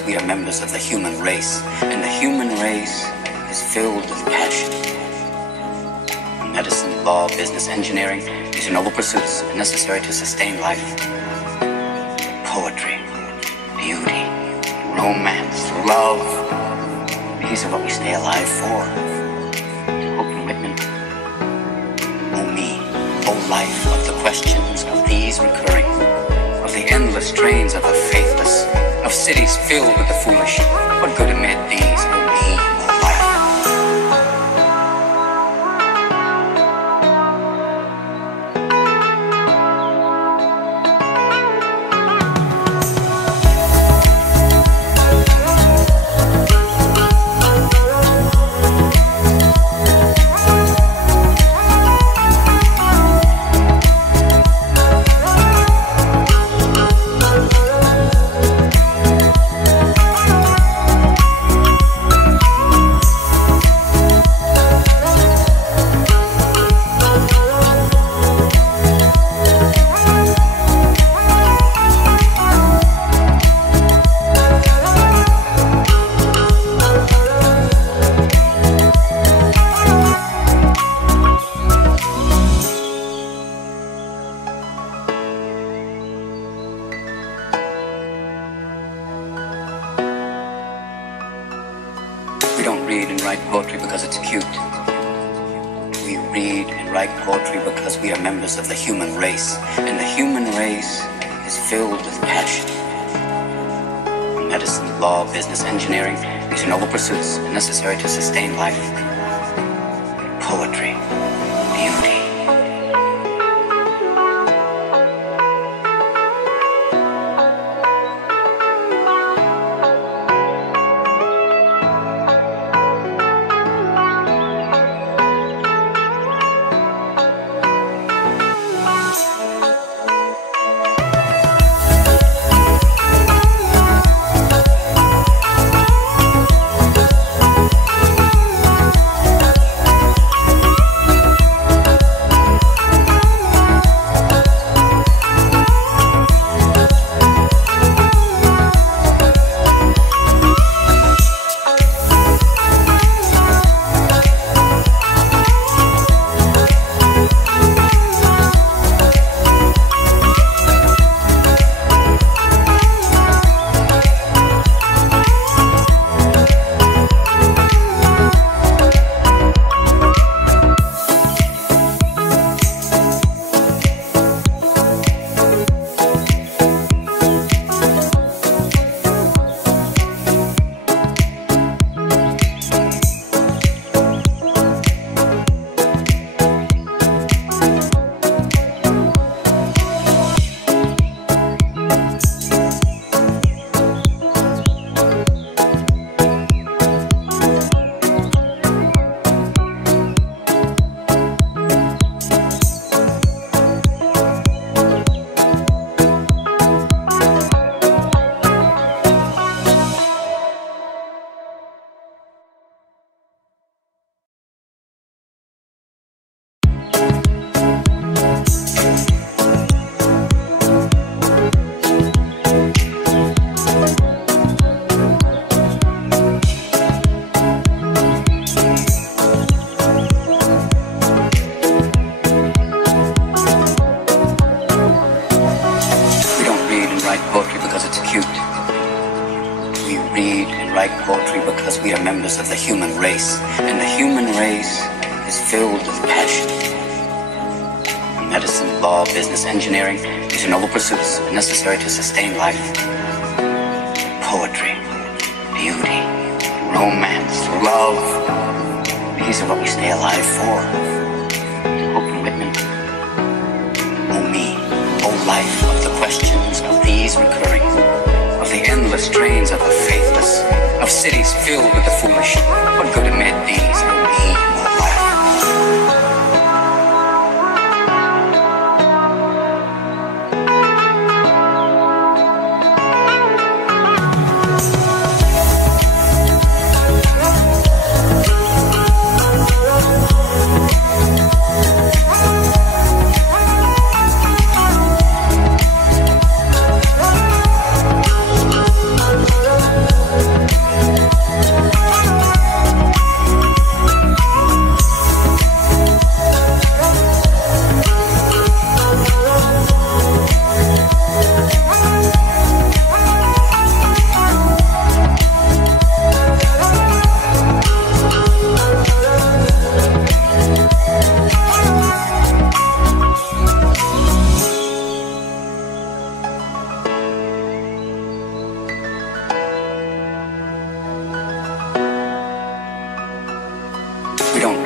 because we are members of the human race, and the human race is filled with passion. Medicine, law, business, engineering, these are noble pursuits necessary to sustain life. Poetry, beauty, romance, love, these are what we stay alive for. Quoting Whitman, oh me, oh life, of the questions of these recurring, of the endless trains of the faithless, of cities filled with the foolish, what good amid these, oh me, oh life? We don't read and write poetry because it's cute. We read and write poetry because we are members of the human race, and the human race is filled with passion. Medicine, law, business, engineering, these are noble pursuits necessary to sustain life. Poetry, beauty. We are members of the human race, and the human race is filled with passion. Medicine, law, business, engineering, these are noble pursuits necessary to sustain life. Poetry, beauty, romance, love, these are what we stay alive for. Quoting Whitman, oh me, oh life, of the questions of these recurring, of the endless trains of the faithless, of cities filled with the foolish, what good amid these, oh me, oh life?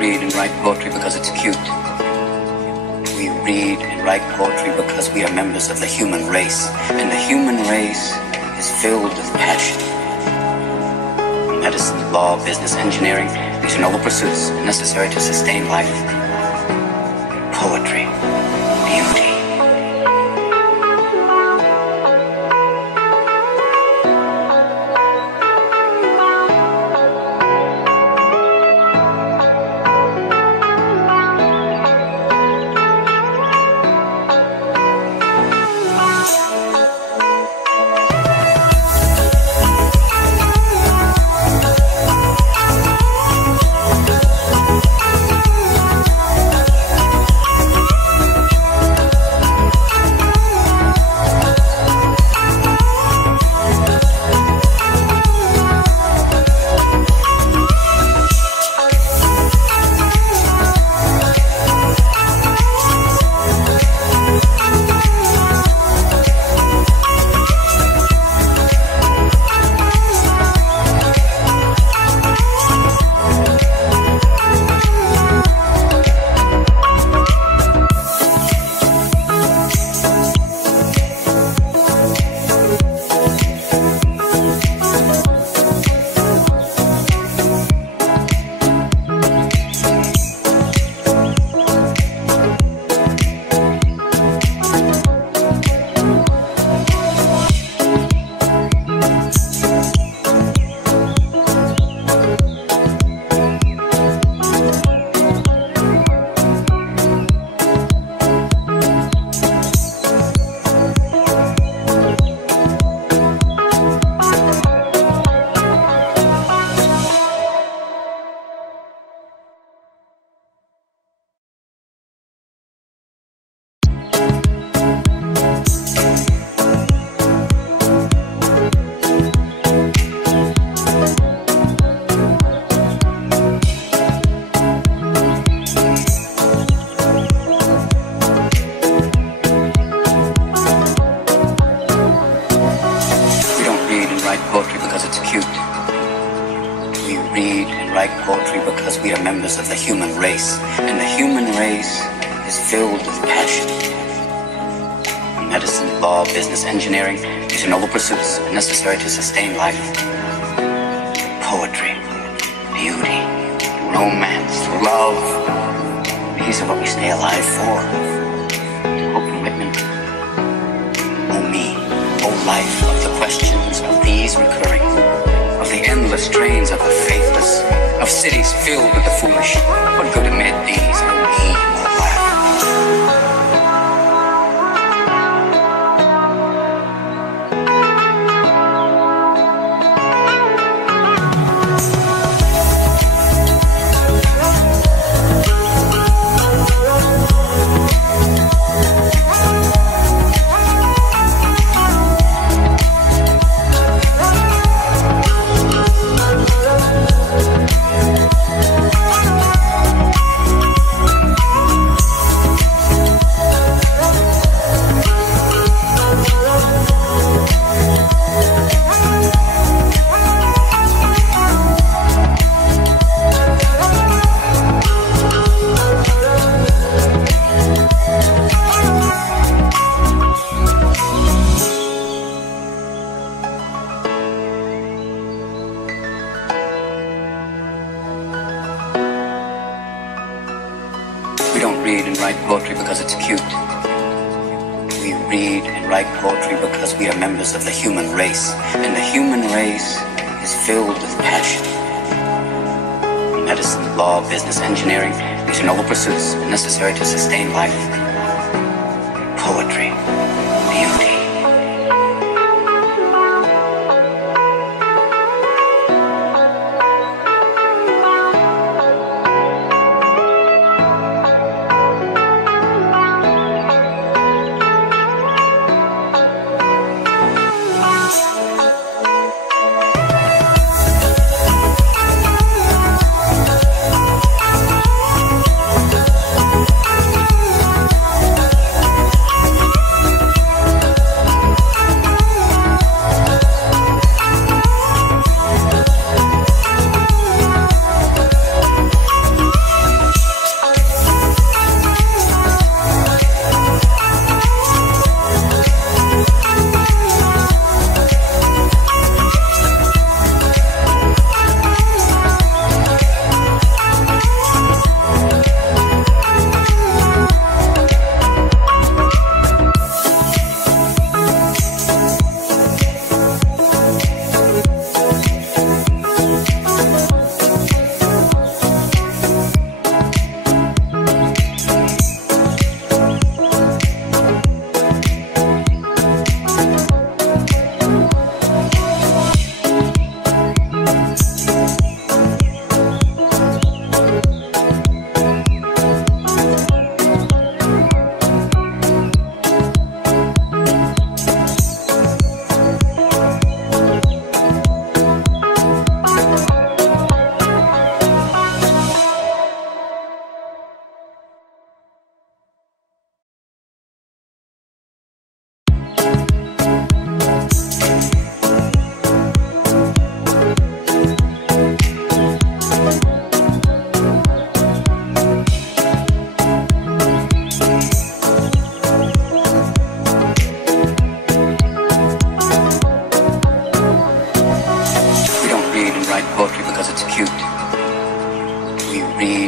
read and write poetry because it's cute. We read and write poetry because we are members of the human race, and the human race is filled with passion. Medicine, law, business, engineering, these are noble pursuits necessary to sustain life. Poetry, beauty. Of the human race, and the human race is filled with passion. Medicine, law, business, engineering, these are noble pursuits necessary to sustain life. Poetry, beauty, romance, love, these are what we stay alive for. Hope and Whitman, oh me, oh life, of the questions of these recurring, of the endless trains of the faithless, of cities filled with the foolish. What good amid these are we will laugh? We don't read and write poetry because it's cute. We read and write poetry because we are members of the human race, and the human race is filled with passion. Medicine, law, business, engineering, these are noble pursuits necessary to sustain life. Poetry, beauty.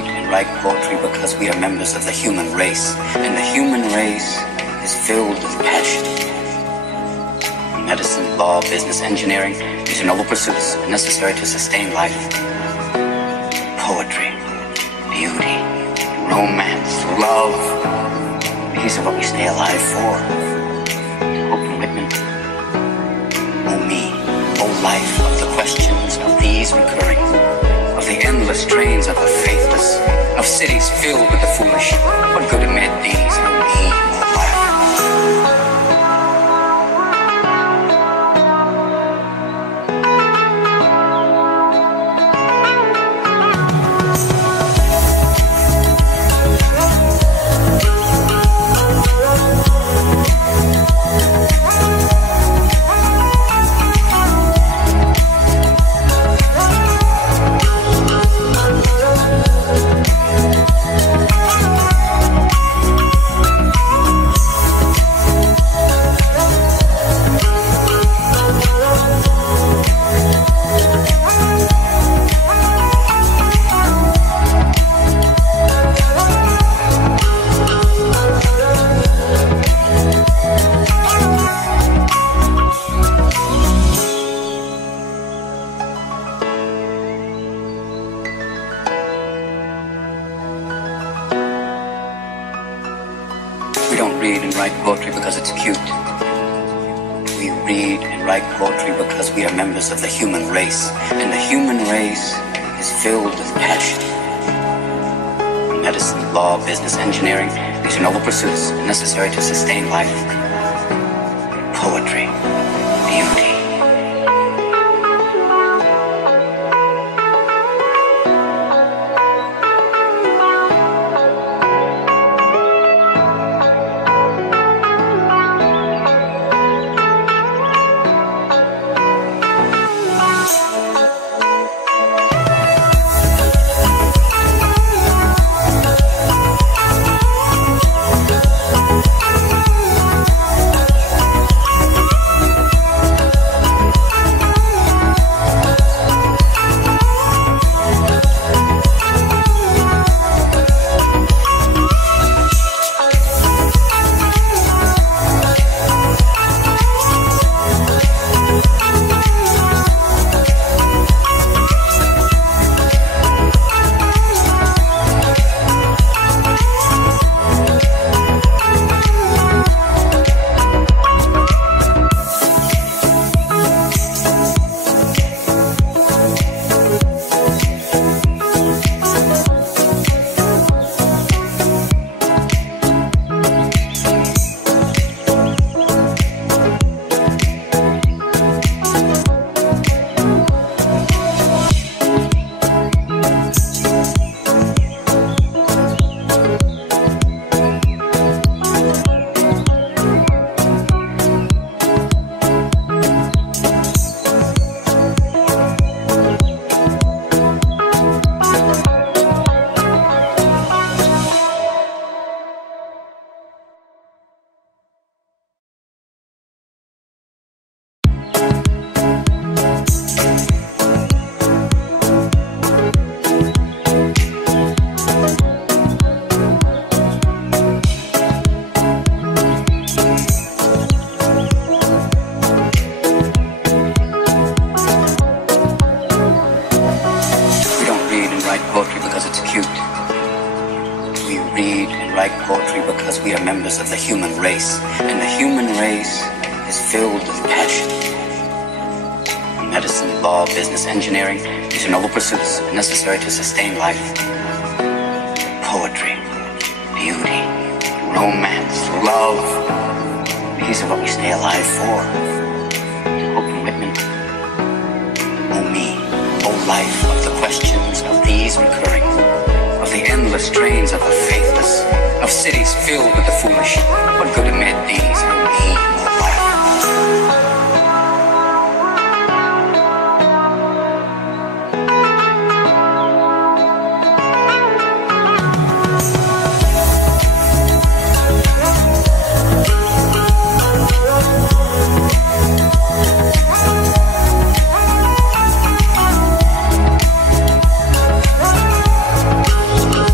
and write poetry because we are members of the human race, and the human race is filled with passion. Medicine, law, business, engineering, these are noble pursuits necessary to sustain life. Poetry, beauty, romance, love, these are what we stay alive for. Oh, commitment, oh me, oh life, of the questions of these recurring, of the endless trains of the faithless, of cities filled with the foolish. What good amid these, oh me, oh life? Of the human race, and the human race is filled with passion. Medicine, law, business, engineering, these are noble pursuits necessary to sustain life. Poetry, beauty. Of the human race, and the human race is filled with passion. Medicine, law, business, engineering, these are noble pursuits necessary to sustain life. Poetry, beauty, romance, love, these are what we stay alive for. Oh, commitment, oh me, oh life, of the questions of these recurring, of the endless trains of the faithless, of cities filled with the foolish. What good amid these, oh me, oh life?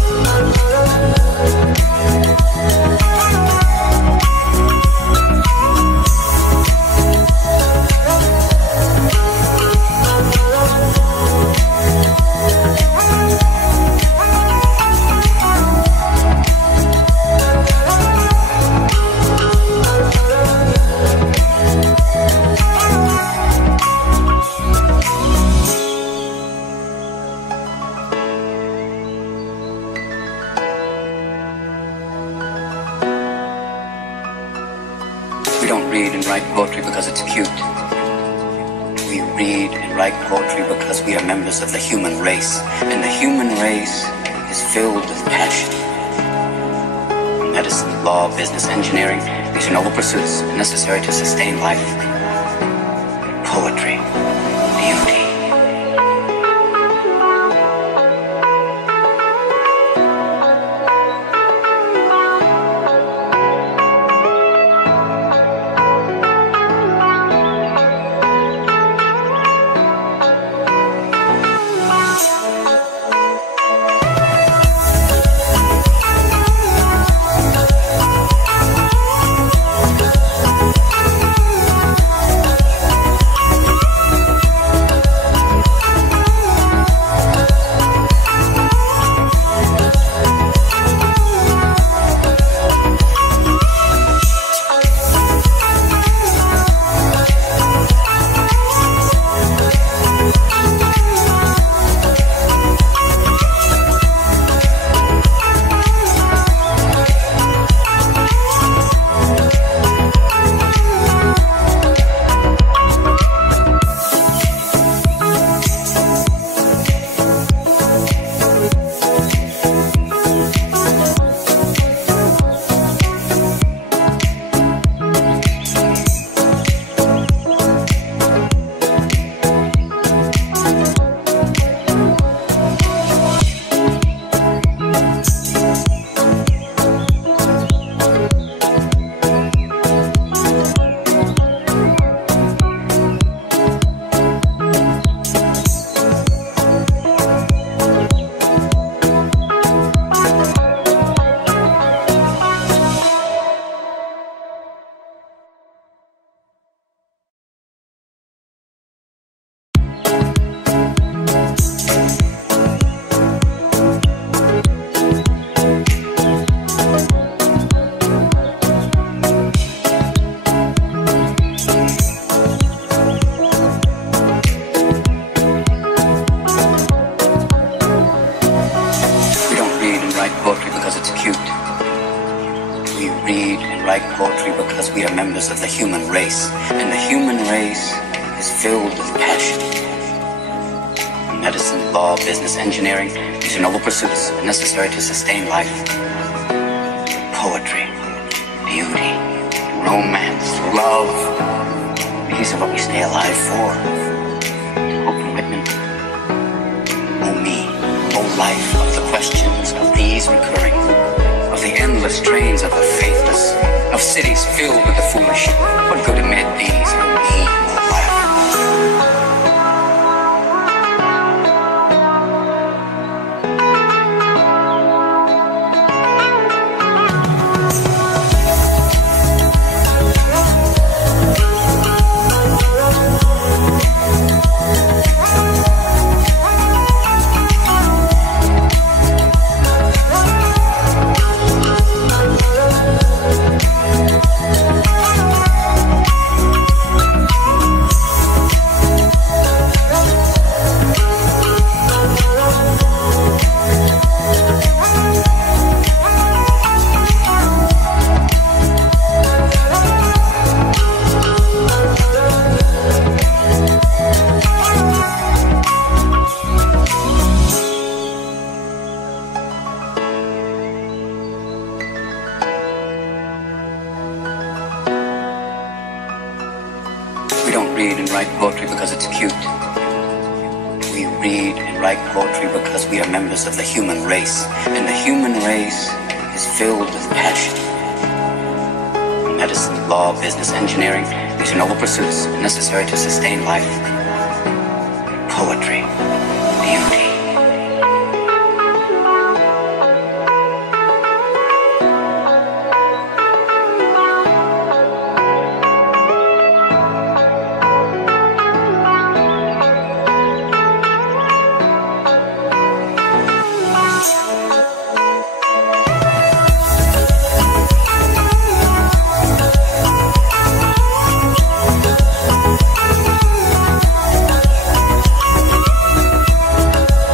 read and write poetry because it's cute. We read and write poetry because we are members of the human race, and the human race is filled with passion. Medicine, law, business, engineering, these are noble pursuits necessary to sustain life. Poetry, beauty. Of the human race, and the human race is filled with passion. Medicine, law, business, engineering, these are noble pursuits necessary to sustain life. Poetry, beauty, romance, love, these are what we stay alive for. Hope and Whitman, oh me, oh life, of the questions of these recurring, of the endless trains of the faithless, of cities filled with the foolish. What good amid these are we, oh life? read and write poetry because it's cute. We read and write poetry because we are members of the human race, and the human race is filled with passion. Medicine, law, business, engineering, these are noble pursuits necessary to sustain life. Poetry, beauty.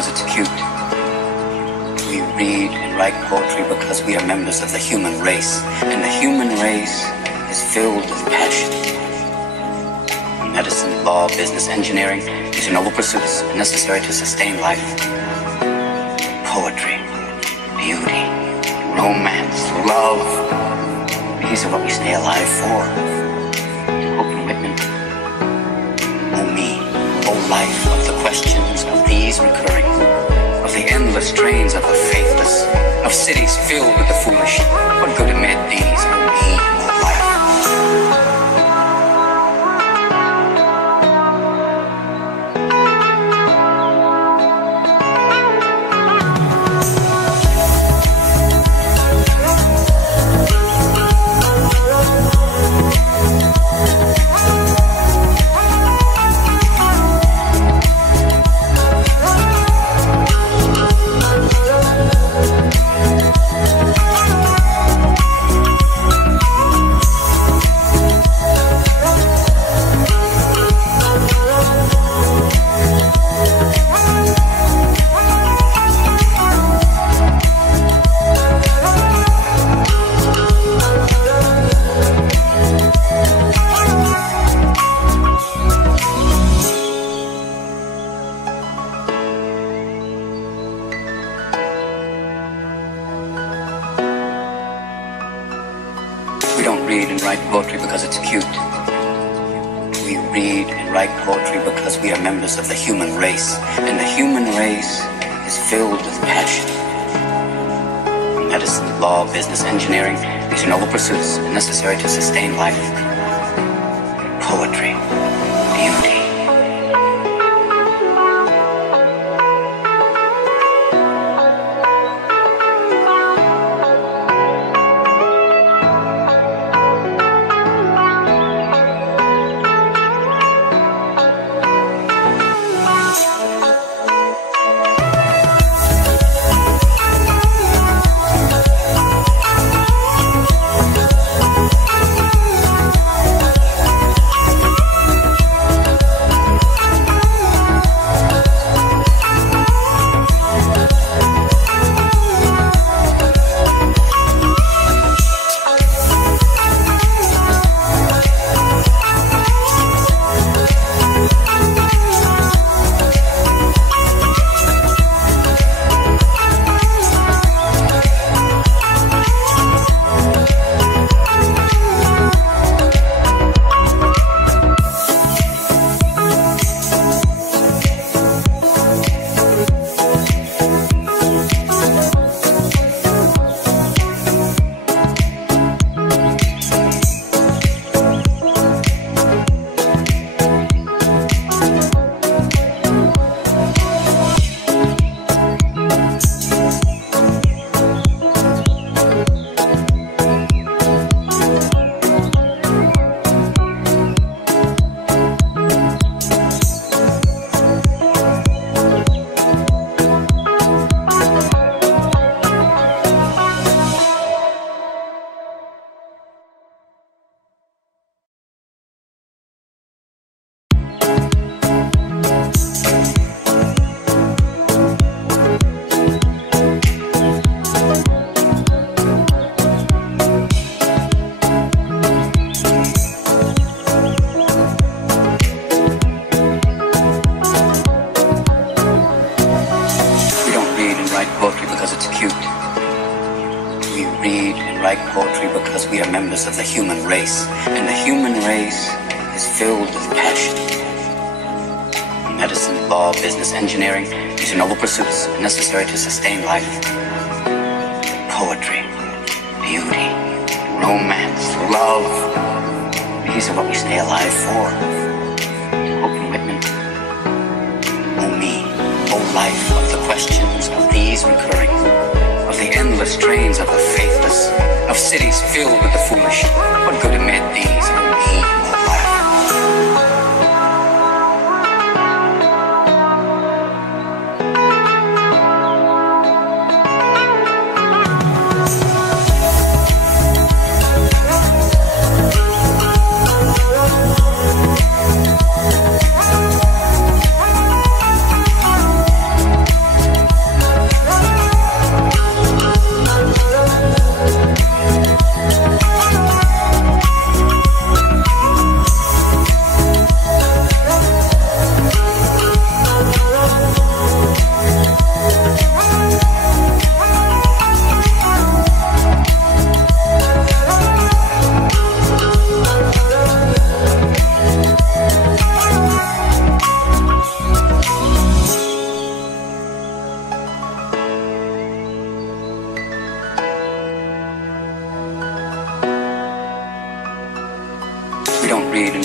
because it's cute. We read and write poetry because we are members of the human race, and the human race is filled with passion. Medicine, law, business, engineering, these are noble pursuits necessary to sustain life. Poetry, beauty, romance, love, these are what we stay alive for. Hope and Whitman, oh me, oh life, of the questions of these recurring, of the endless trains of the faithless, of cities filled with the foolish, what good amid these, oh me, oh life. We don't read and write poetry because it's cute. We read and write poetry because we are members of the human race, and the human race is filled with passion. Medicine, law, business, engineering, these are noble pursuits necessary to sustain life. Poetry, beauty. Of the human race, and the human race is filled with passion. Medicine, law, business, engineering, these are noble pursuits necessary to sustain life. Poetry, beauty, romance, love, these are what we stay alive for. Hope and Whitman, oh me, oh life, of the questions of these recurring, of the endless trains of the faithless, of cities filled with the foolish, what good amid these, oh me, oh life.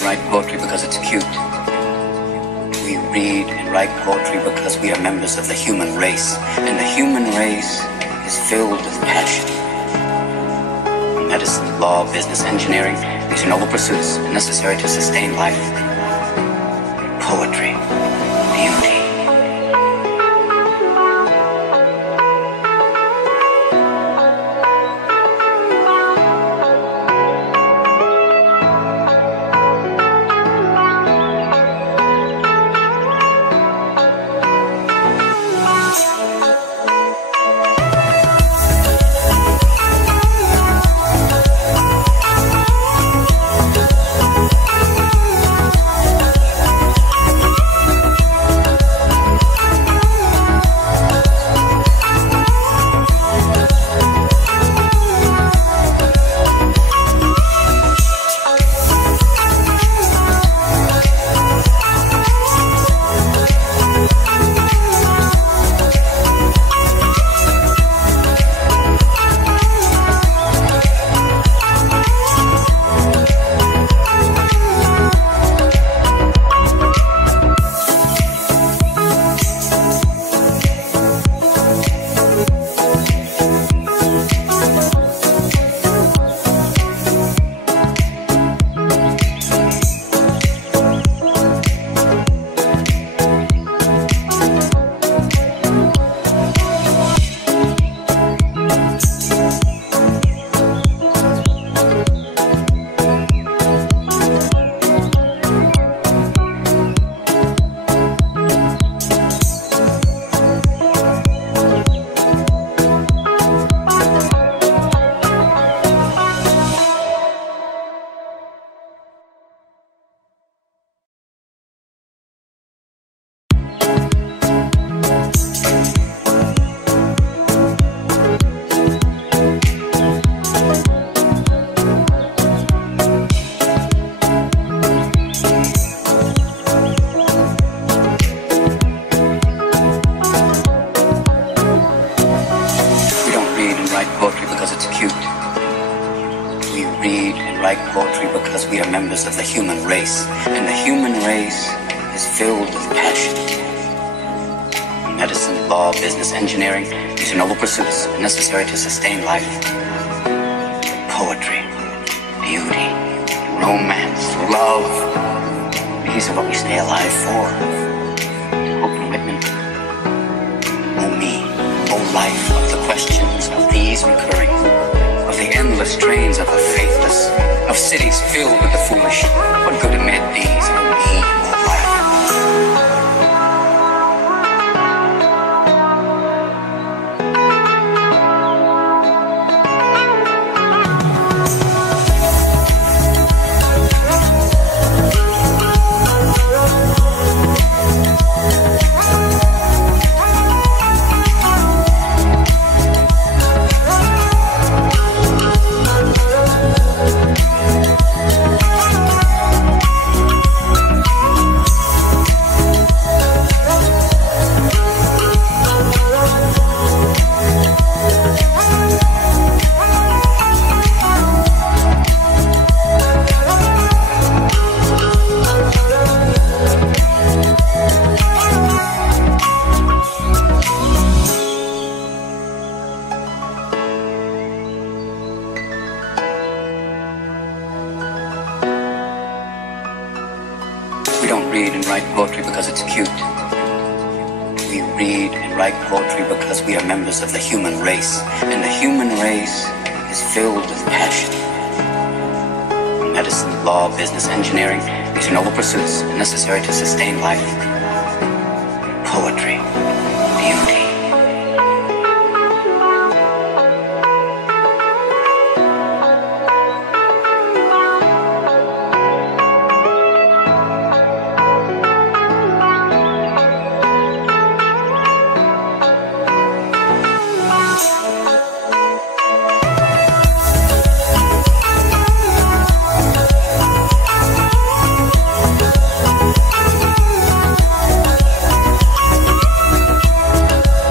write poetry because it's cute. We read and write poetry because we are members of the human race, and the human race is filled with passion. Medicine, law, business, engineering, these are noble pursuits necessary to sustain life. Poetry, beauty. Of the human race, and the human race is filled with passion. Medicine, law, business, engineering, these are noble pursuits necessary to sustain life. Poetry, beauty, romance, love, these are what we stay alive for. Hope and Whitman, oh me, oh life, of the questions of these recurring, of the endless trains of the faithless, of cities filled with the foolish. What good amid these, oh me, oh life? We don't read and write poetry because it's cute. We read and write poetry because we are members of the human race, and the human race is filled with passion. Medicine, law, business, engineering, these are noble pursuits necessary to sustain life. Poetry, beauty.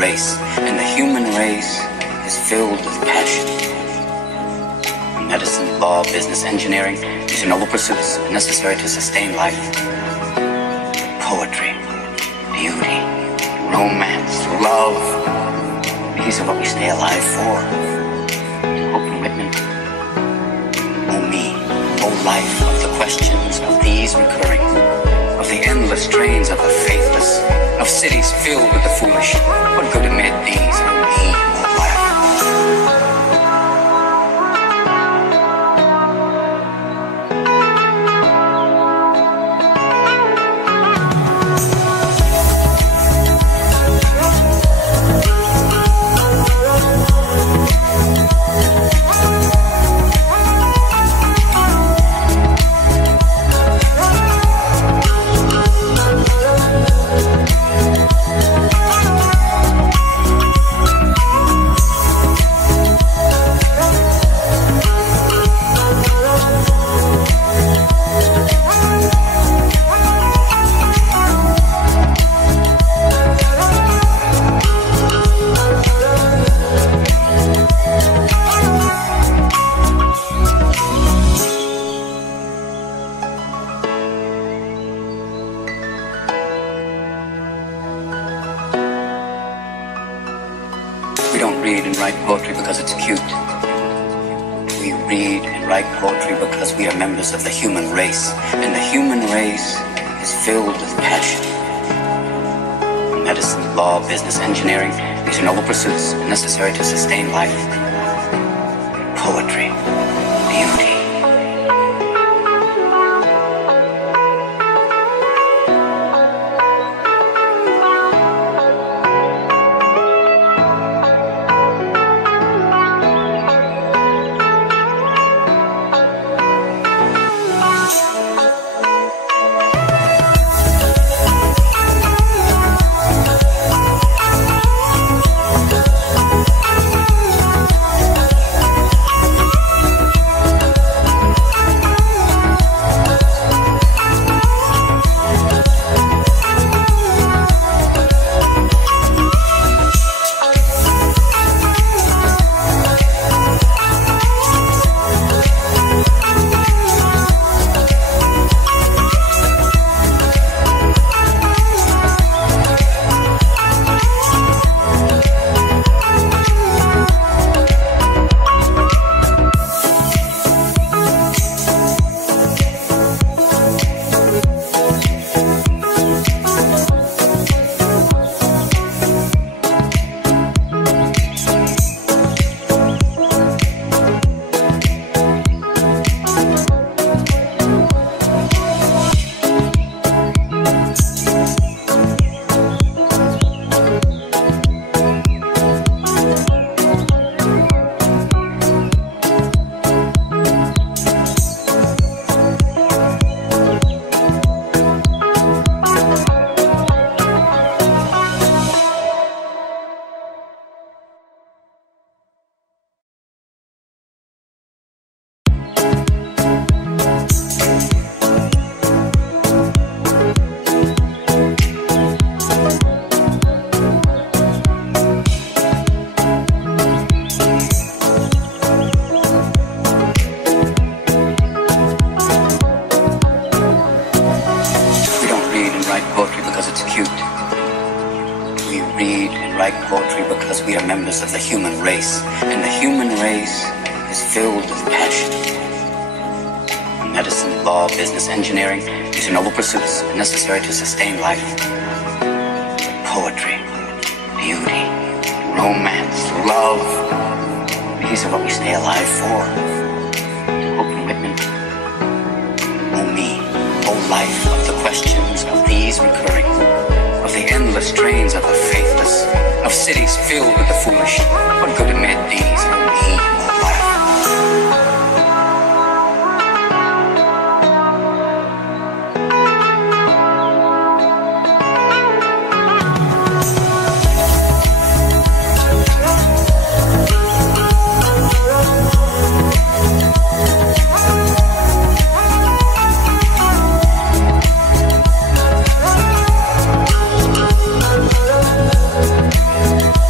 race, and the human race is filled with passion. Medicine, law, business, engineering, these are noble pursuits necessary to sustain life. Poetry, beauty, romance, love, these are what we stay alive for. Hope and Whitman, oh me, oh life, of the questions of these recurring, of the endless trains of the faithless, of cities filled with the foolish, what good amid these, oh me, oh life. Of the human race, and the human race is filled with passion. Medicine, law, business, engineering, these are noble pursuits necessary to sustain life. Poetry, beauty. Of the human race, and the human race is filled with passion. Medicine, law, business, engineering, these are noble pursuits necessary to sustain life. Poetry, beauty, romance, love, these are what we stay alive for. Hope and Whitman, oh me, oh life, of the questions of these recurring, of the endless trains of the faithless, of cities filled with the foolish, what good amid these, oh me, oh life.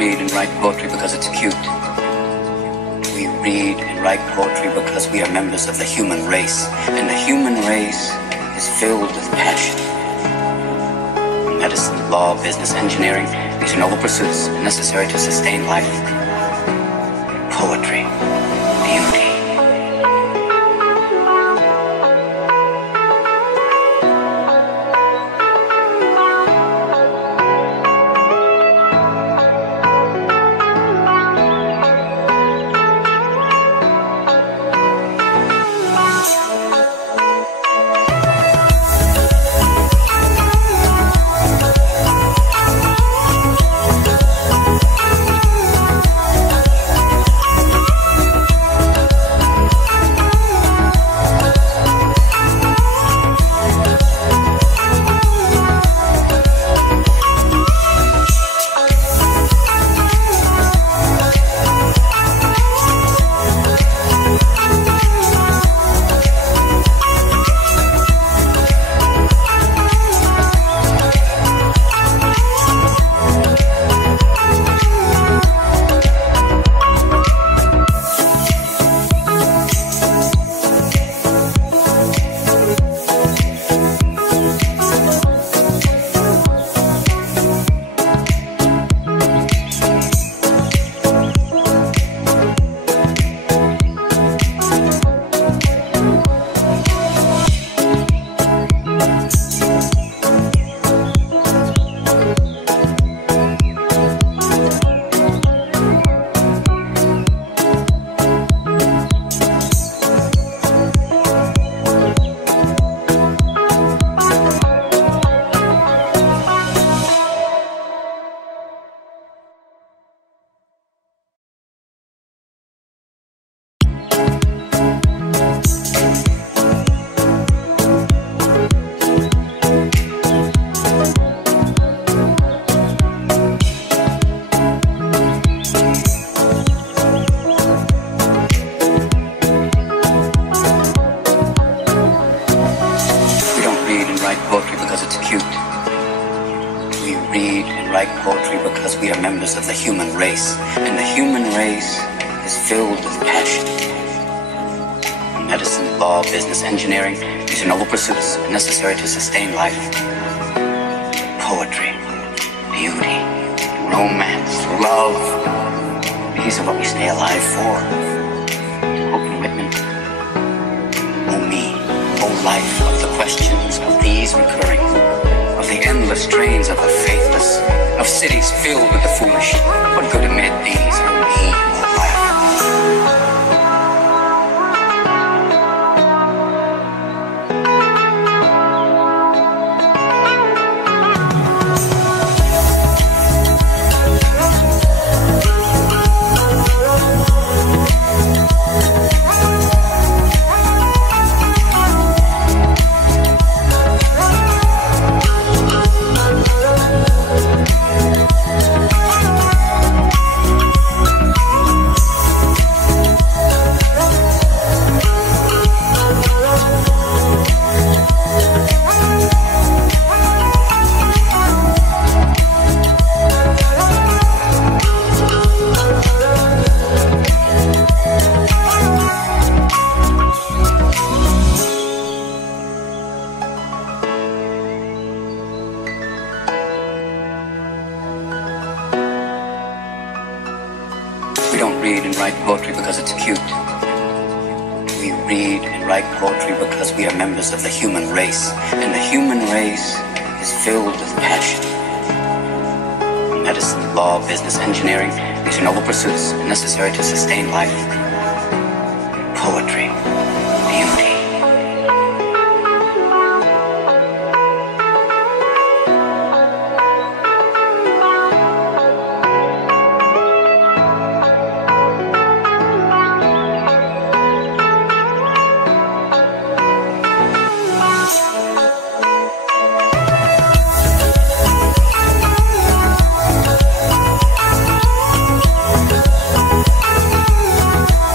read and write poetry because it's cute. We read and write poetry because we are members of the human race, and the human race is filled with passion. Medicine, law, business, engineering, these are noble pursuits necessary to sustain life. Poetry, beauty. Of the human race, and the human race is filled with passion. Medicine, law, business, engineering, these are noble pursuits necessary to sustain life. Poetry, beauty, romance, love, these are what we stay alive for. Hope and Whitman, oh me, oh life, of the questions of these recurring, of the endless strains of the faithless, of cities filled with the foolish. What good amid these are we, oh life? Of the human race, and the human race is filled with passion. Medicine, law, business, engineering, these are noble pursuits necessary to sustain life. Poetry, beauty.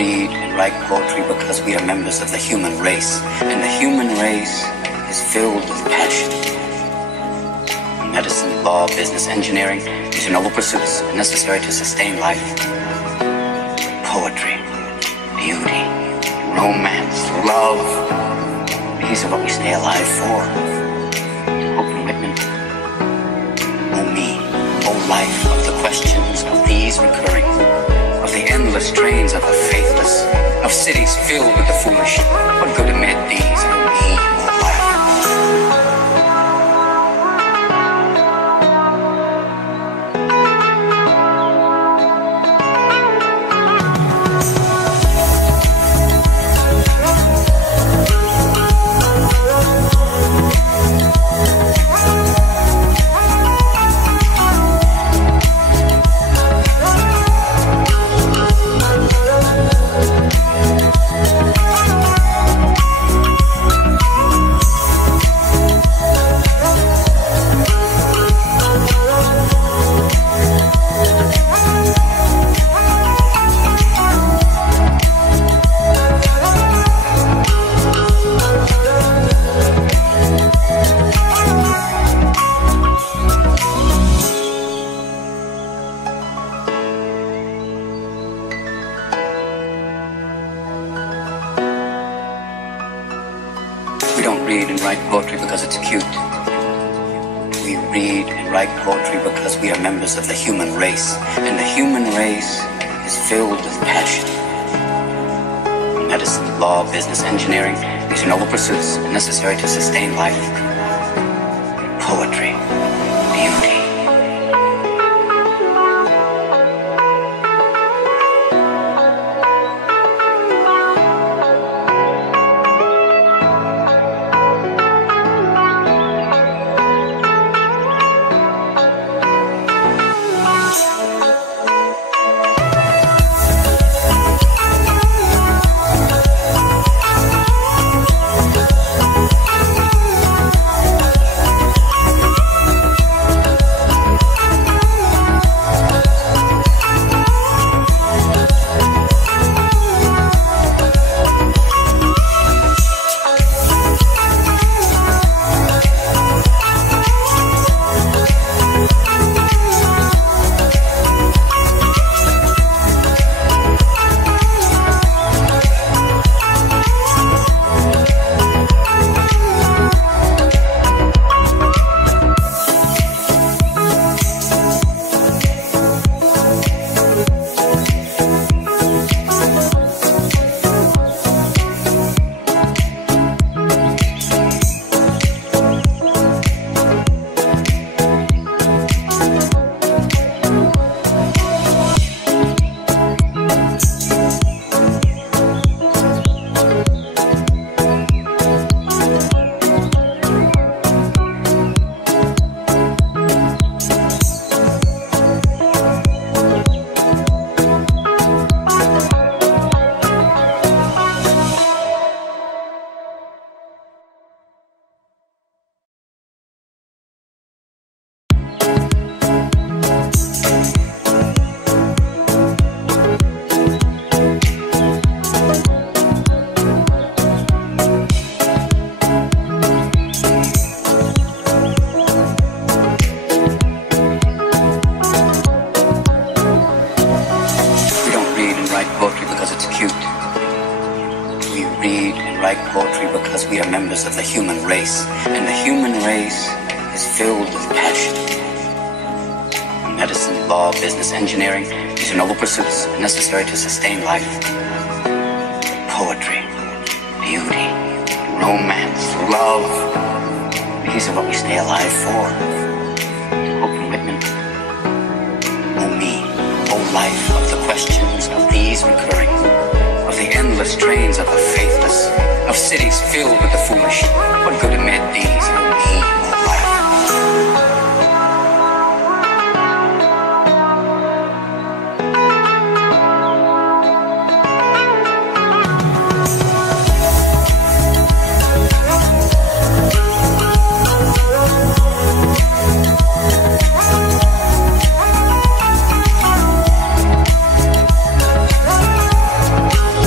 read and write poetry because we are members of the human race, and the human race is filled with passion. Medicine, law, business, engineering, these are noble pursuits necessary to sustain life. Poetry, beauty, romance, love, these are what we stay alive for. Hope and Whitman, oh me, oh life, of the questions of these recurring, of the endless trains of the faithless, of cities filled with the foolish, what good amid these, oh me, oh life. We don't read and write poetry because it's cute. We read and write poetry because we are members of the human race, and the human race is filled with passion. Medicine, law, business, engineering, these are noble pursuits necessary to sustain life. Poetry, beauty. Because we are members of the human race, and the human race is filled with passion. Medicine, law, business, engineering, these are noble pursuits necessary to sustain life. Poetry, beauty, romance, love, these are what we stay alive for. Hope and Whitman, oh me, oh life, of the questions of these recurring, of the endless trains of the faithless, of cities filled with the foolish, what good amid these, oh me, oh life.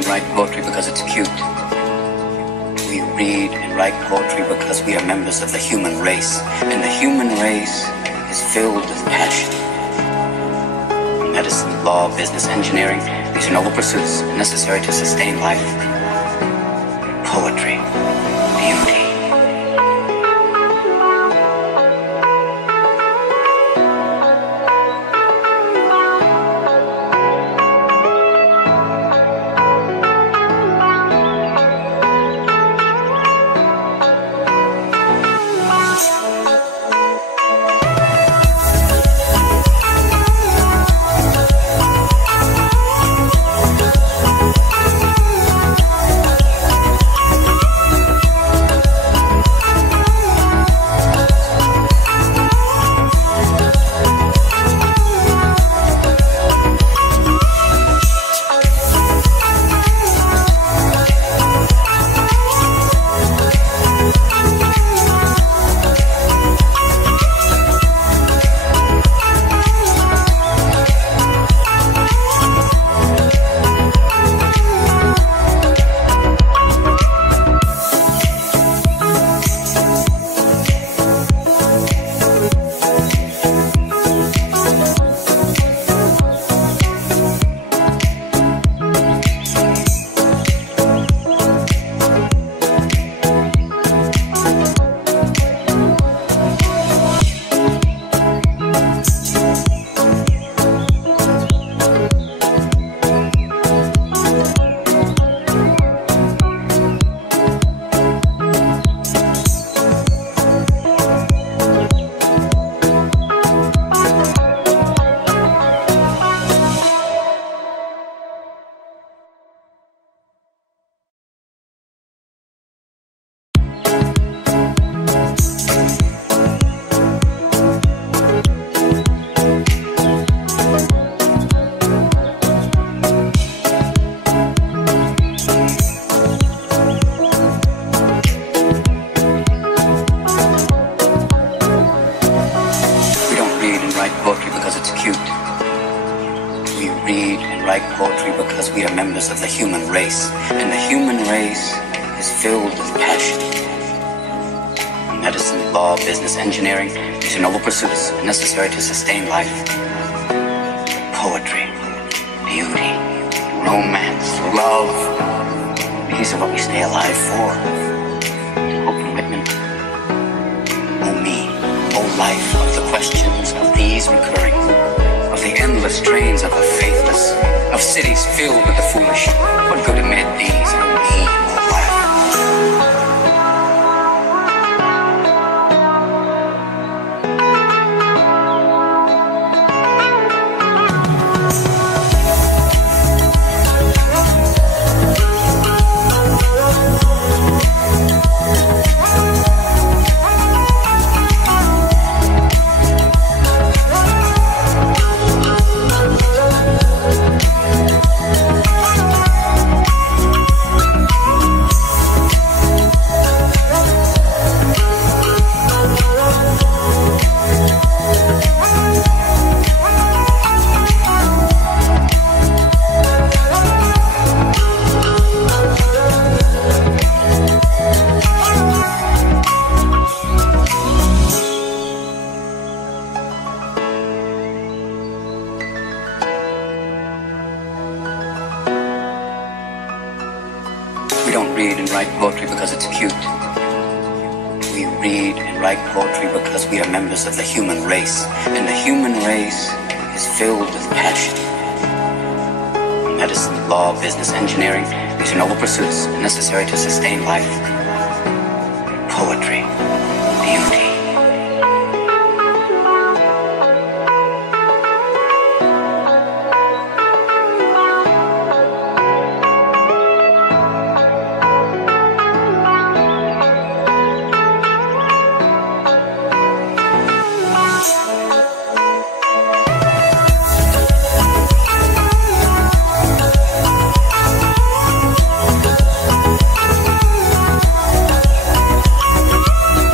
and write poetry because it's cute. We read and write poetry because we are members of the human race, and the human race is filled with passion. Medicine, law, business, engineering, these are noble pursuits necessary to sustain life. Poetry, beauty. Of the human race, and the human race is filled with passion. Medicine, law, business, engineering, these are noble pursuits necessary to sustain life. Poetry, beauty, romance, love, these are what we stay alive for. Hope and Whitman, oh me, oh life, of the questions of these recurring, of the endless strains of the faithless, of cities filled with the foolish. What good amid these, oh me, oh life? We don't read and write poetry because it's cute. We read and write poetry because we are members of the human race, and the human race is filled with passion. Medicine, law, business, engineering, these are noble pursuits necessary to sustain life. Poetry, beauty.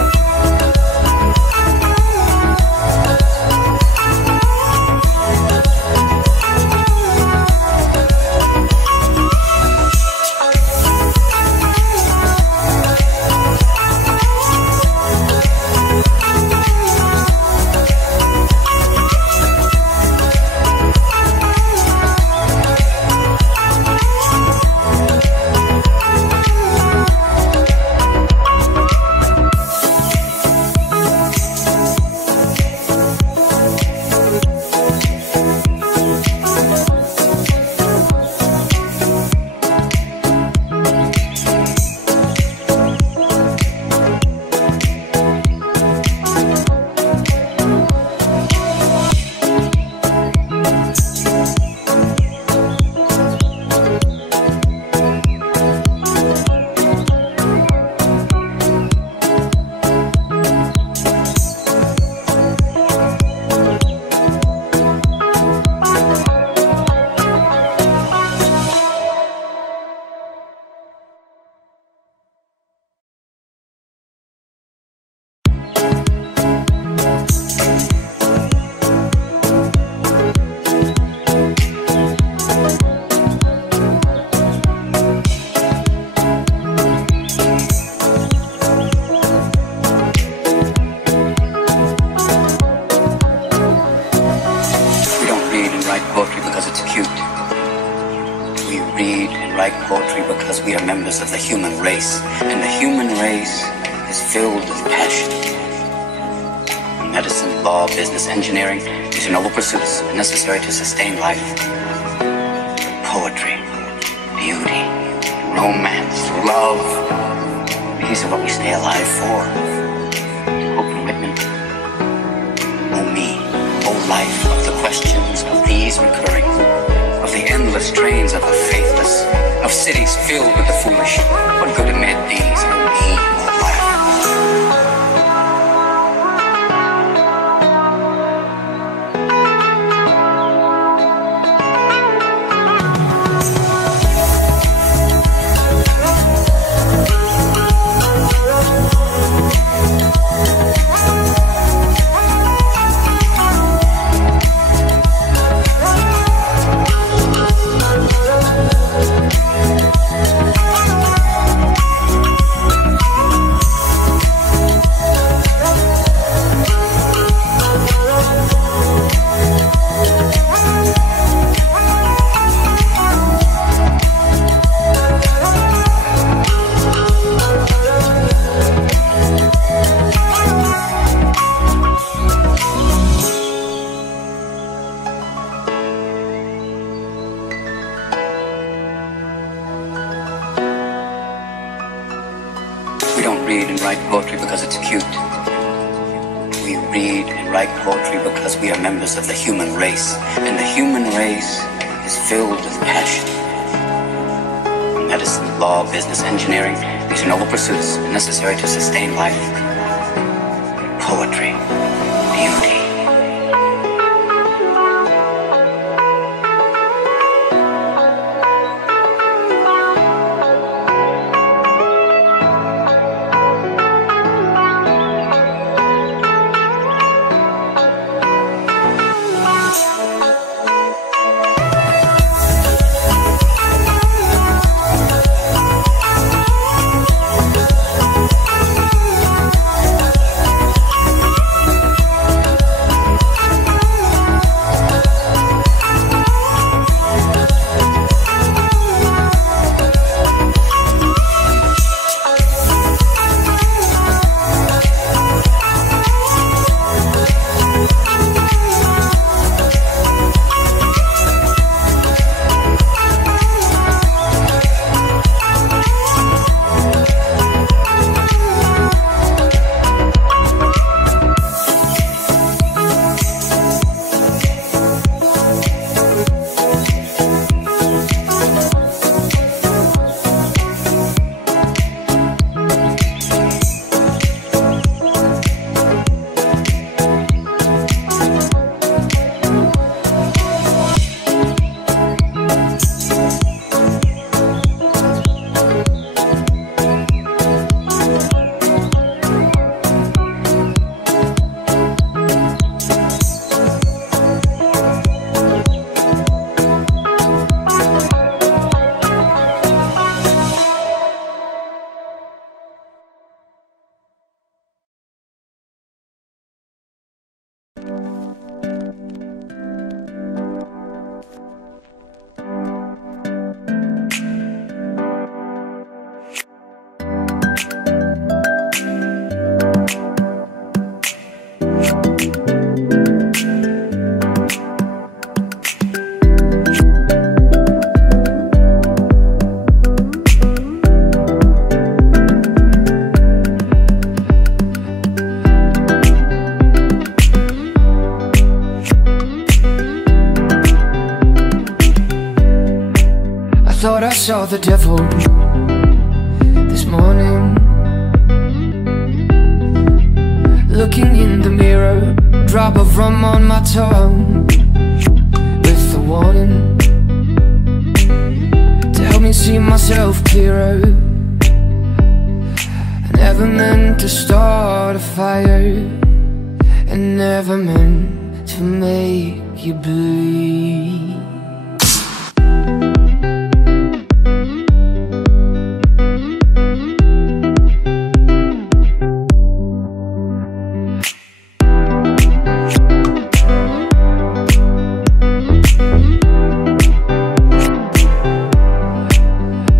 write poetry because we are members of the human race, and the human race is filled with passion. Medicine, law, business, engineering, these are noble pursuits necessary to sustain life. Poetry, beauty, romance, love, these are what we stay alive for. Hope and Whitman, oh me, oh life, of the questions of these recurring, of the endless trains of the faithless, of cities filled with the foolish, what good amid these, oh me, oh life. We don't read and write poetry because it's cute. We read and write poetry because we are members of the human race, and the human race is filled with passion. Medicine, law, business, engineering, these are noble pursuits necessary to sustain life. Poetry, beauty. Thought I saw the devil this morning, looking in the mirror, drop of rum on my tongue, with the warning to help me see myself clearer. I never meant to start a fire, and never meant to make you bleed.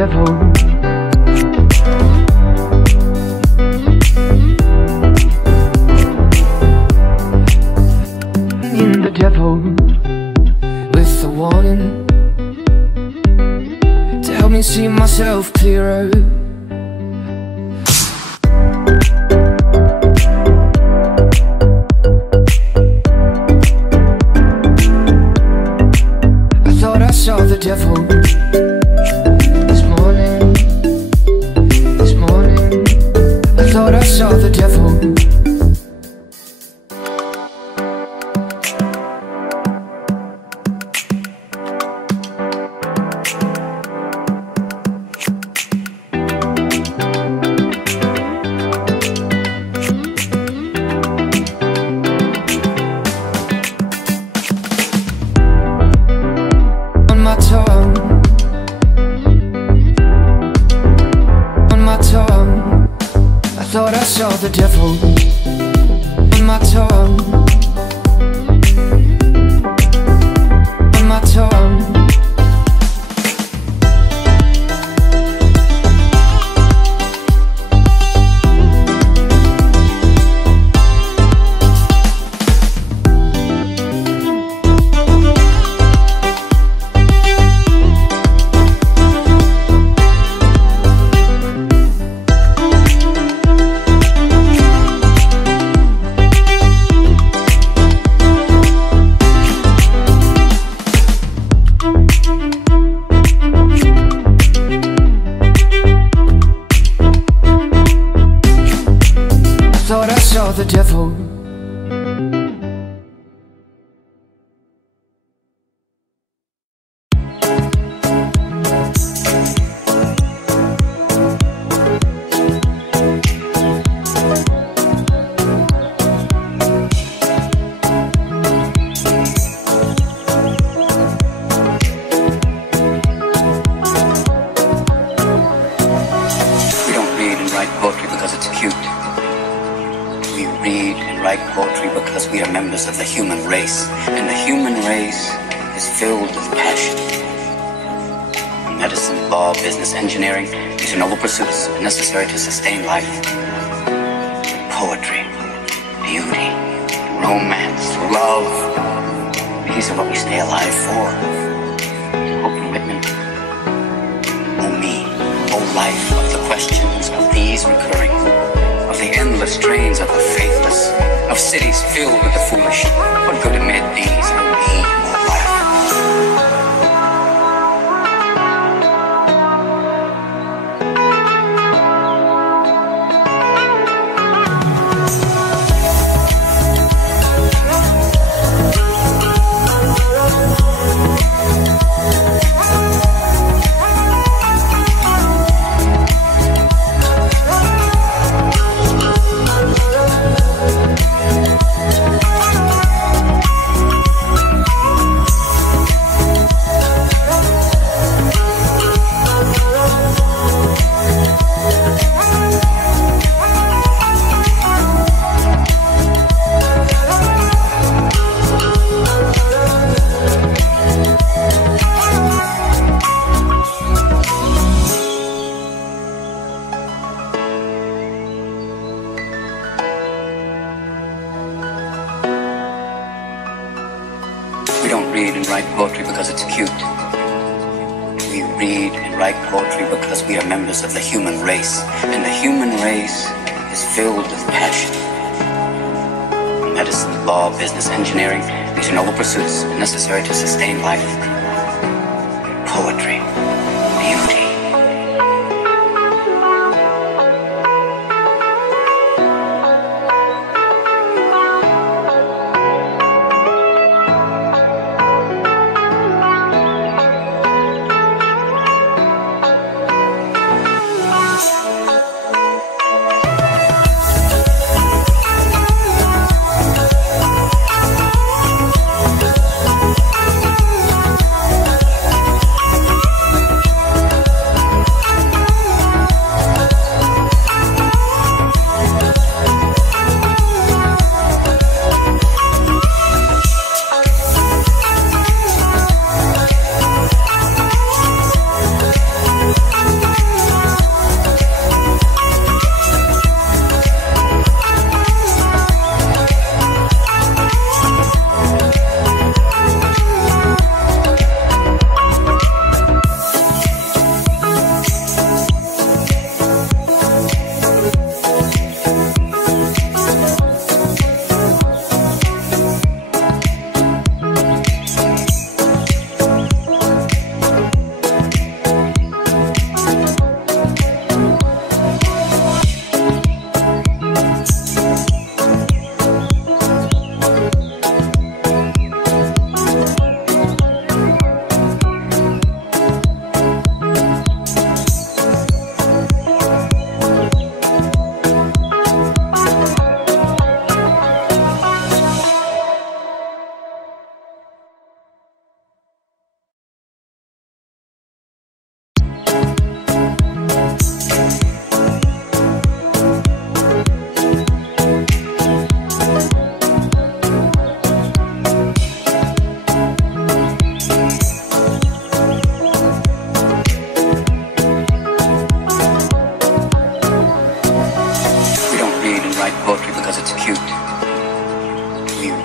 devil. In the devil with a warning to help me see myself clearer. I thought I saw the devil this morning. I thought I saw the devil. Thought I saw the devil on my tongue, on my tongue. The devil. We don't read and write poetry because it's cute. We read and write poetry because we are members of the human race, and the human race is filled with passion. Medicine, law, business, engineering, these are noble pursuits necessary to sustain life. Poetry, beauty, romance, love, these are what we stay alive for. Open Whitman, oh me, oh life, of the questions of these recurring, of the endless trains of the faithless, of cities filled with the foolish. What good amid these are we, oh life? We don't read and write poetry because it's cute. We read and write poetry because we are members of the human race, and the human race is filled with passion. Medicine, law, business, engineering, these are noble pursuits necessary to sustain life. Poetry, beauty.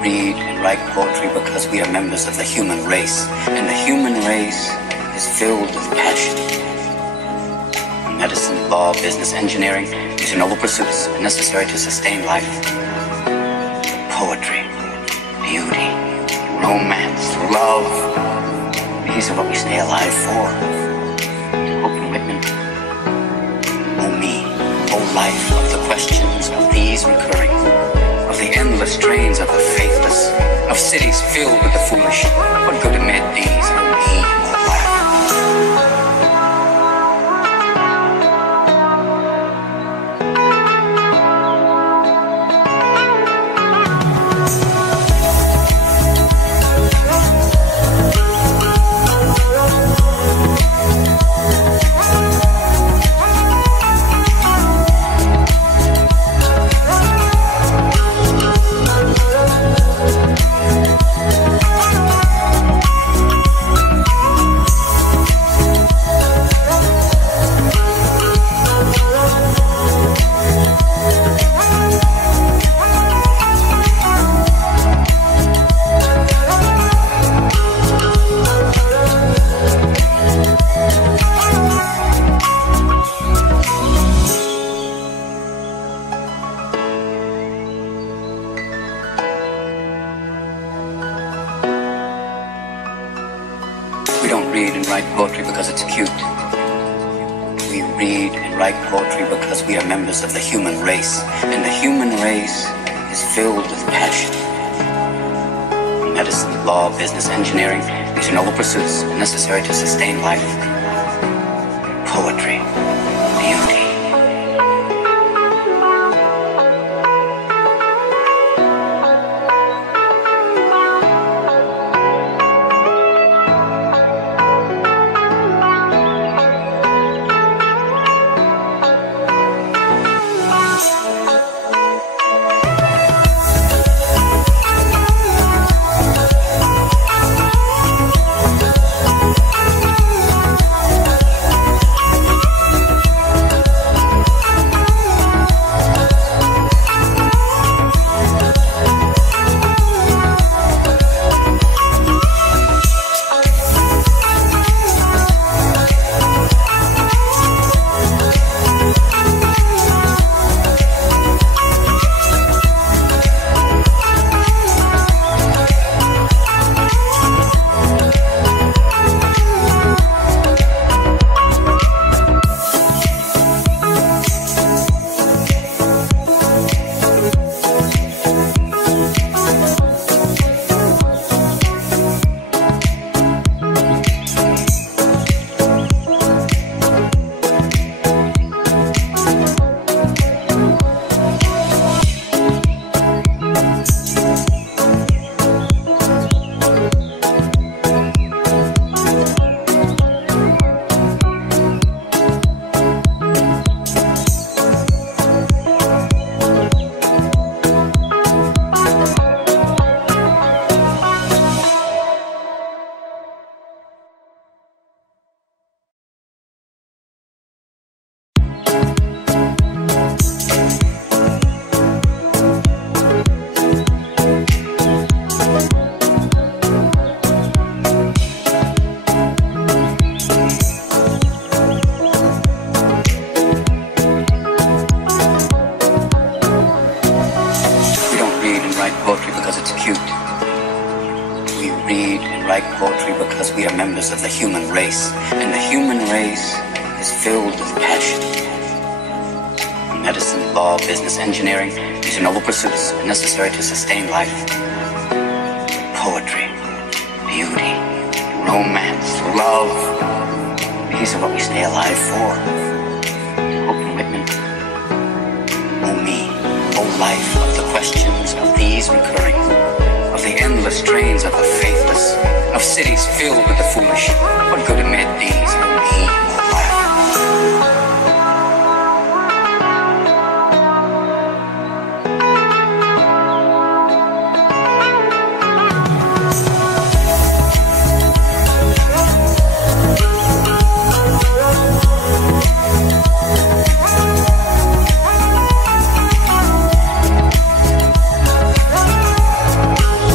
read and write poetry because we are members of the human race, and the human race is filled with passion. Medicine, law, business, engineering, these are noble pursuits necessary to sustain life. Poetry, beauty, romance, love, these are what we stay alive for. Hope and Whitman, oh me, oh life, of the questions of these recurring, of the endless trains of the faithless, of cities filled with the foolish, what good amid these, oh me, oh life. We don't read and write poetry because it's cute. We read and write poetry because we are members of the human race, and the human race is filled with passion. Medicine, law, business, engineering, these are noble pursuits necessary to sustain life. Poetry, beauty. We are members of the human race, and the human race is filled with passion. Medicine, law, business, engineering, these are noble pursuits necessary to sustain life. Poetry, beauty, romance, love, these are what we stay alive for. Hope and Whitman, oh me, oh life, of the questions of these recurring, of the endless trains of the faithless, of cities filled with the foolish, what good amid these, oh me, oh life.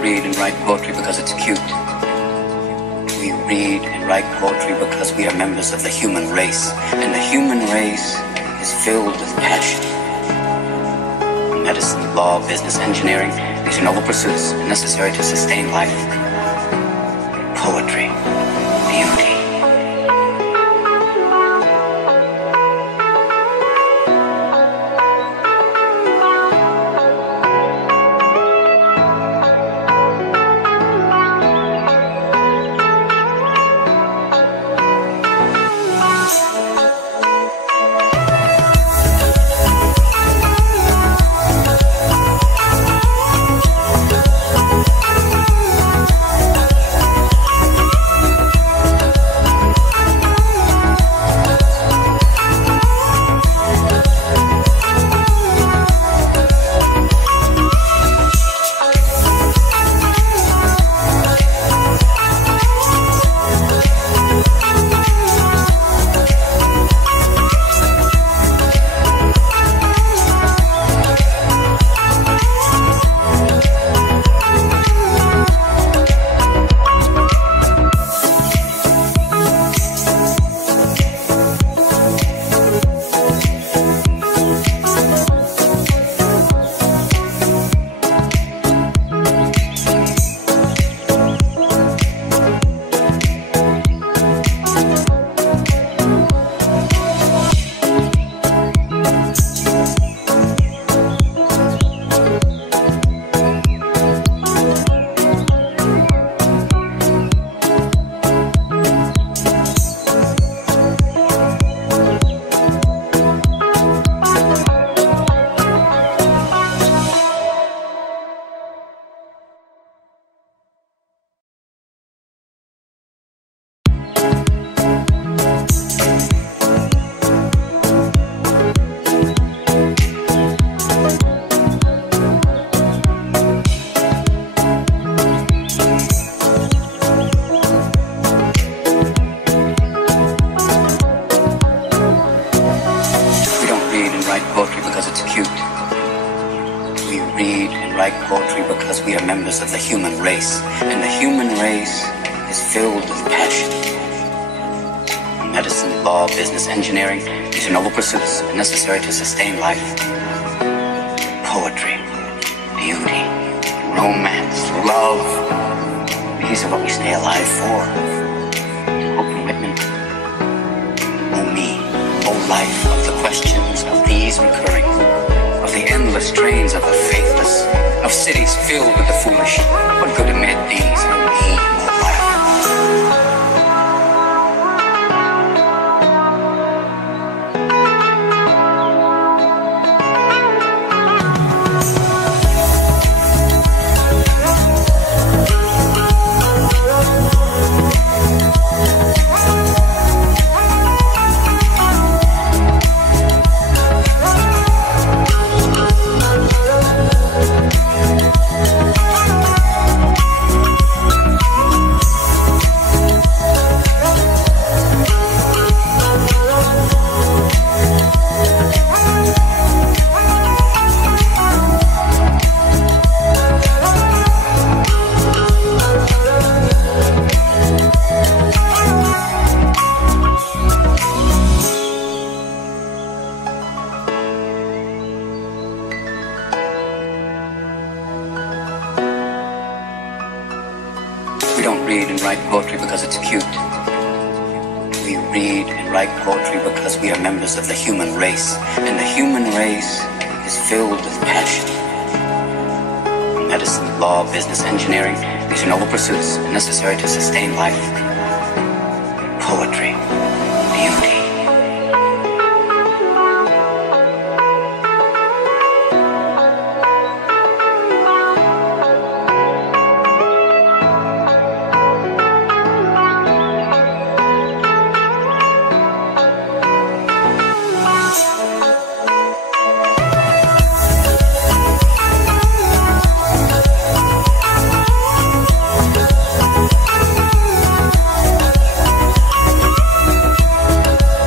read and write poetry because it's cute. We read and write poetry because we are members of the human race, and the human race is filled with passion. Medicine, law, business, engineering, these are noble pursuits necessary to sustain life. Poetry, beauty. Of the human race, and the human race is filled with passion. Medicine, law, business, engineering, these are noble pursuits necessary to sustain life. Poetry, beauty, romance, love, these are what we stay alive for. Hope and Whitman, oh me, oh life, of the questions of these recurring, of the endless trains of the faithless, of cities filled with the foolish. What good amid these are we, oh life? We don't read and write poetry because it's cute. We read and write poetry because we are members of the human race, and the human race is filled with passion. Medicine, law, business, engineering, these are noble pursuits necessary to sustain life. Poetry, beauty.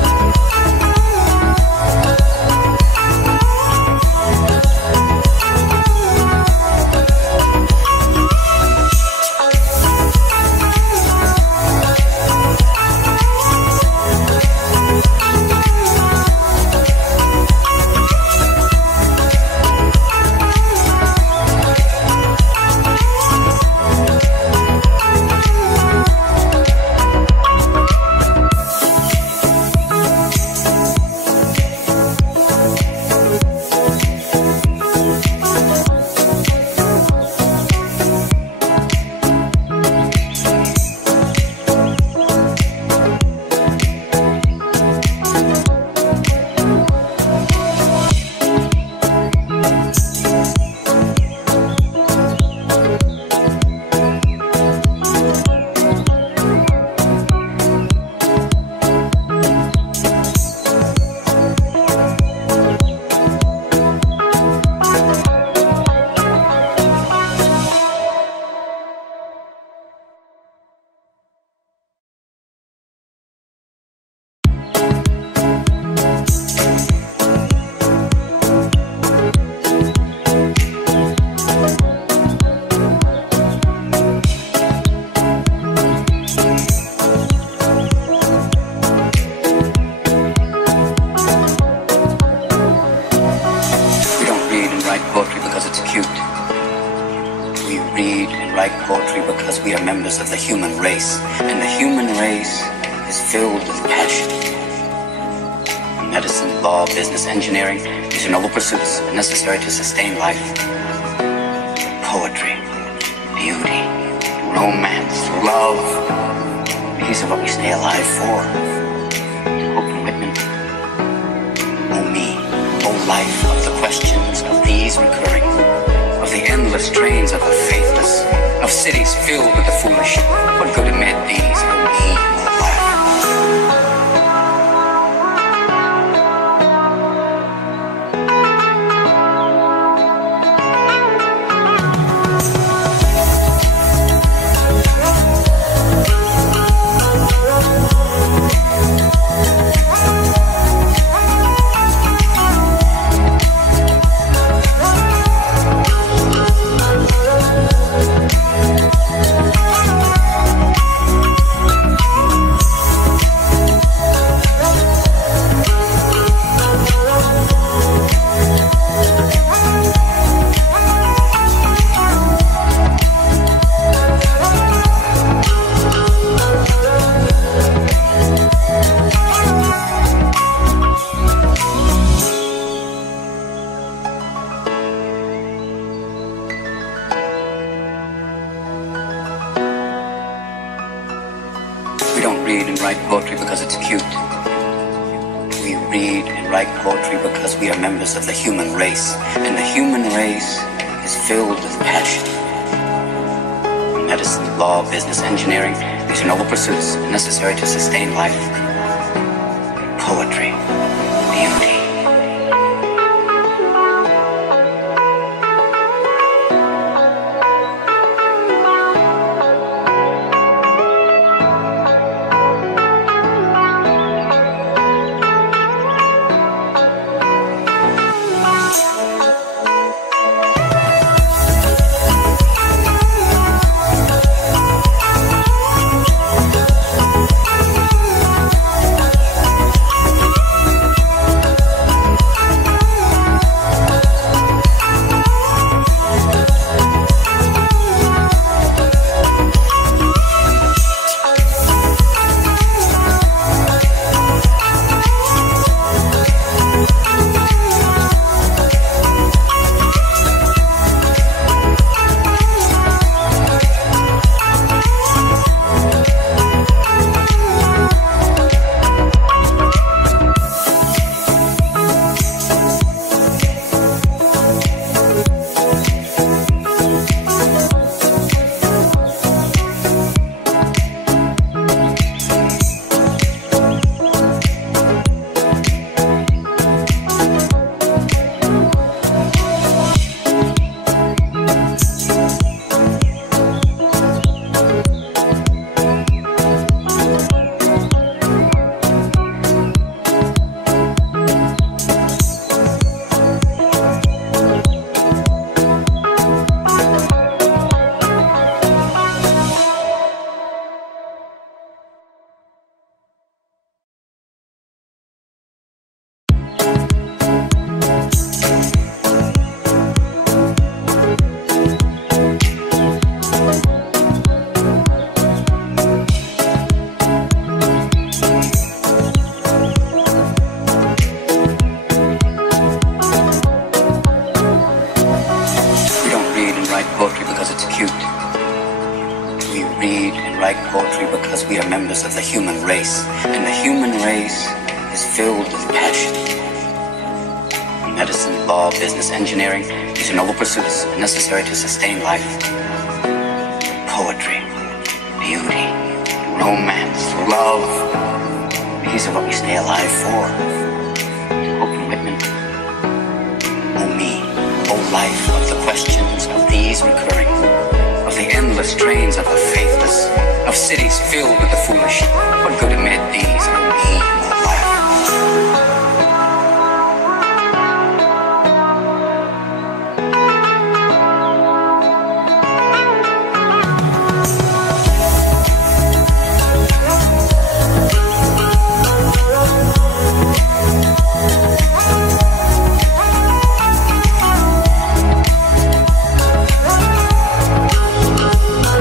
write poetry because we are members of the human race, and the human race is filled with passion. Medicine, law, business, engineering, these are noble pursuits necessary to sustain life. Poetry, beauty, romance, love, these are what we stay alive for. Hope and commitment, oh me, oh life, of the questions of these recurring, of the endless trains of the faithless, of cities filled with the foolish. What good amid these, oh me, oh life? Of the human race, and the human race is filled with passion. Medicine, law, business, engineering, these are noble pursuits necessary to sustain life. Poetry, beauty. Of the human race, and the human race is filled with passion. Medicine, law, business, engineering, these are noble pursuits necessary to sustain life. Poetry, beauty, romance, love, these are what we stay alive for. Hope and commitment, oh me, oh life, of the questions of these recurring, of the endless trains of the faithless, of cities filled with the foolish. What good amid these, oh me, oh life?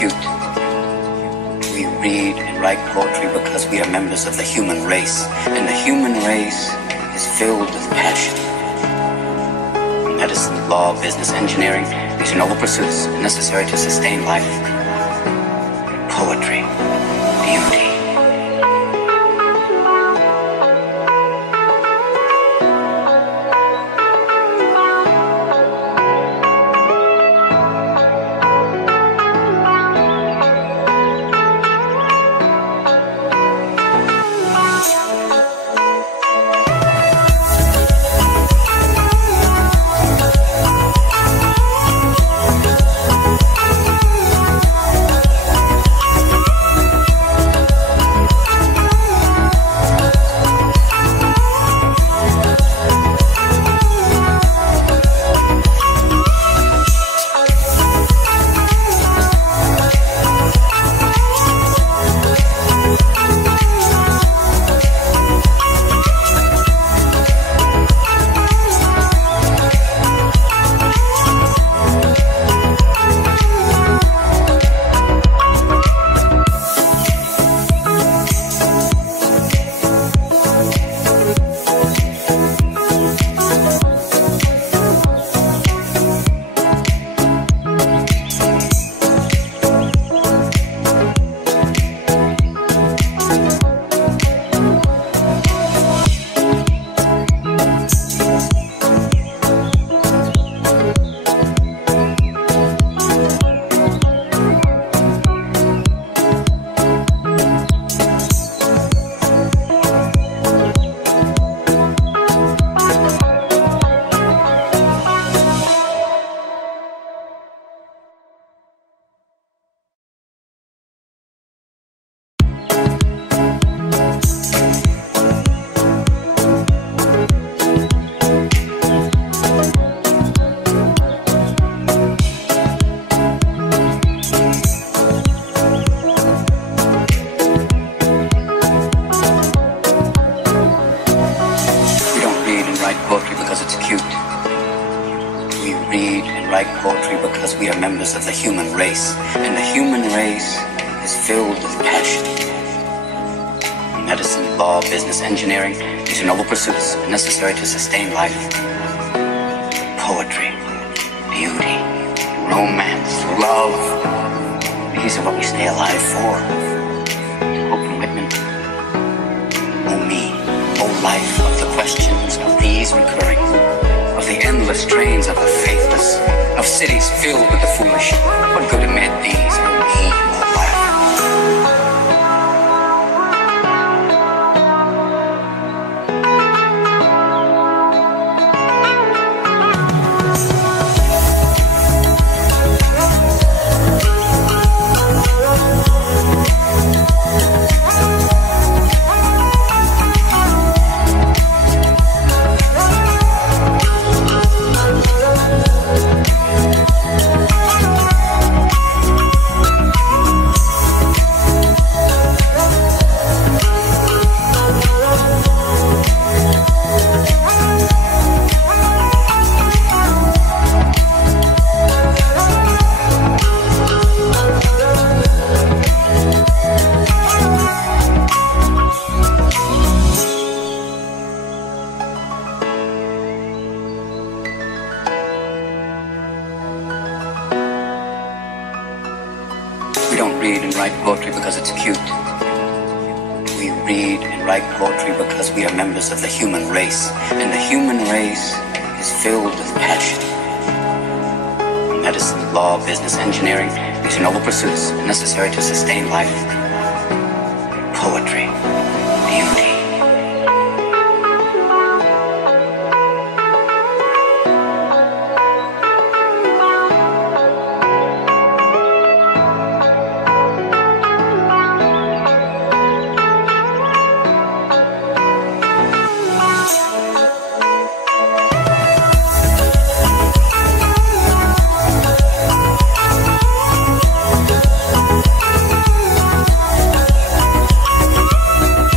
cute. We read and write poetry because we are members of the human race, and the human race is filled with passion. Medicine, law, business, engineering, these are noble pursuits necessary to sustain life. Poetry, beauty. Of the human race, and the human race is filled with passion. Medicine, law, business, engineering, these are noble pursuits necessary to sustain life. Poetry, beauty, romance, love, these are what we stay alive for. Hope and Whitman, oh me, oh life, of the questions of these recurring, of the endless trains of the faithless, of cities filled with the foolish. What good amid these, oh me, oh life? Of the human race, and the human race is filled with passion. Medicine, law, business, engineering, these are noble pursuits necessary to sustain life. Poetry, beauty.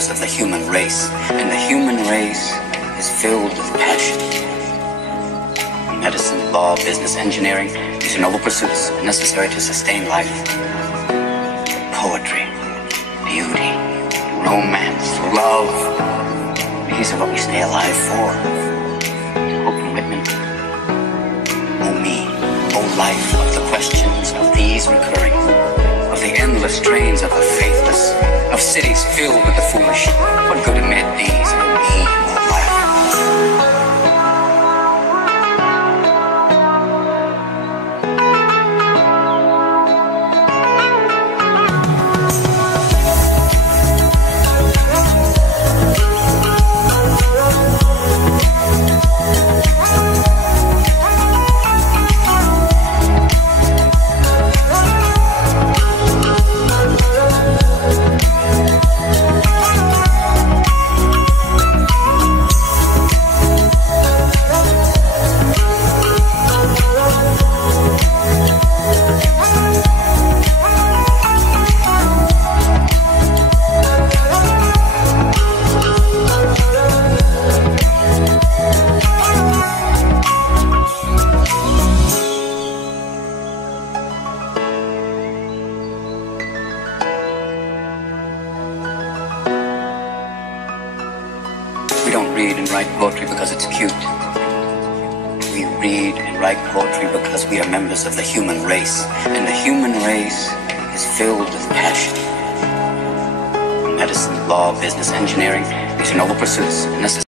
members of the human race, and the human race is filled with passion. Medicine, law, business, engineering, these are noble pursuits necessary to sustain life. Poetry, beauty, romance, love, these are what we stay alive for. Hope and Whitman, oh me, oh life, of the questions of these recurring, of the endless trains of the faithless, of cities filled with the foolish, what good amid these, oh me, oh life. We don't read and write poetry because it's cute. We read and write poetry because we are members of the human race, and the human race is filled with passion. Medicine, law, business, engineering, these are noble pursuits necessary.